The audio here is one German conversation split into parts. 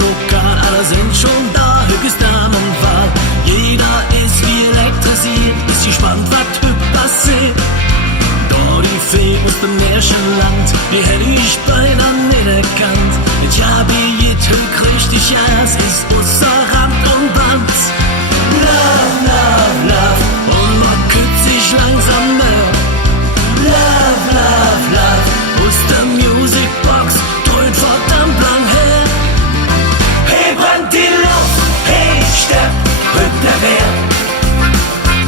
Lokal, alle sind schon da, höchst Damenwahl. Jeder ist wie elektrisiert, ist gespannt, was hübsch passiert. Doch die Fee aus dem Märchenland, die hätte ich beinahe nicht erkannt. Ich hab hier höchst richtig, ja, es ist außer Rand und Band. Love, love, love, und man küsst sich langsam mehr. Love, love, love, aus der Musicbox, dröhnt verdammt lang her. Hey, brennt die Luft, hey, sterbt, rückt der Wehr.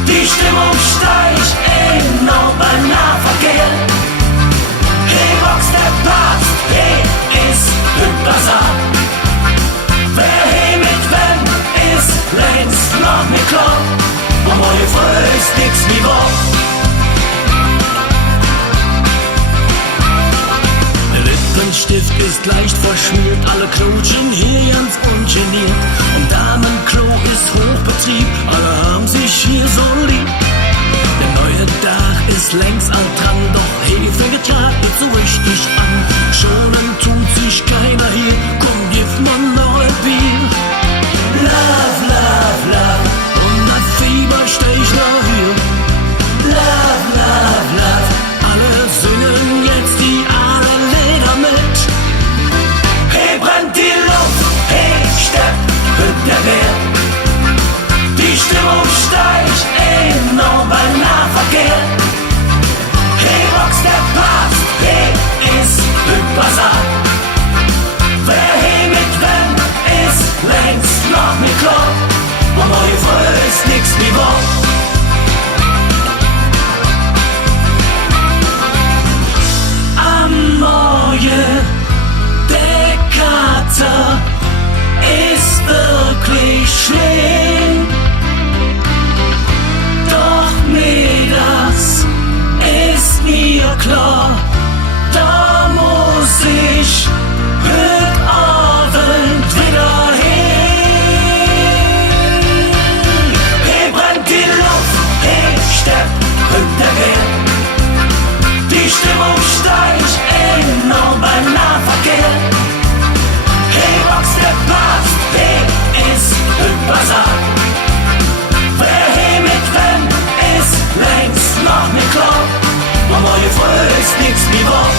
Die Stimmung steigt enorm beim Nahverkehr. Hey, Box, der Papst, hey, ist Hübbersar. Wer hey mit wem ist längst noch nicht klar. Und meine Frau ist nix wie wahr. Der Lippenstift ist leicht verschmiert, alle knutschen hier ganz ungeniert. Und Damenklo ist Hochbetrieb, alle haben sich hier so lieb. Der neue Tag ist längst alt dran, doch hey, fängt der Tag nicht so richtig an. Schonen tut sich keiner hier, komm, gib mir noch ein Bier. Love, love, love, und das Fieber steigt noch hier. Love, love, love, alle singen jetzt die alle Lieder mit. Hey, brennt die Luft, hey, sterbt, hüpft der Wehr. Die Stimmung steigt enorm beim Nahverkehr. Hey, Box, der Papst, hey, ist Hübbersar. Wer hey mit wem ist längst noch nicht klar. Und neue Frau ist nix wie wahr. Am Morgen, der Kater ist wirklich schlimm. Doch nee, das ist mir klar. Da muss ich heute Abend wieder hin. Hey, brennt die Luft, hey, sterbt, rückt der Wehr. Die Stimmung steigt enorm beim Nahverkehr. Hey, Box, der Papst, hey, ist Hübbersar. Wer hey mit wem ist längst noch nicht klar. Und neue Frau ist nix wie wahr.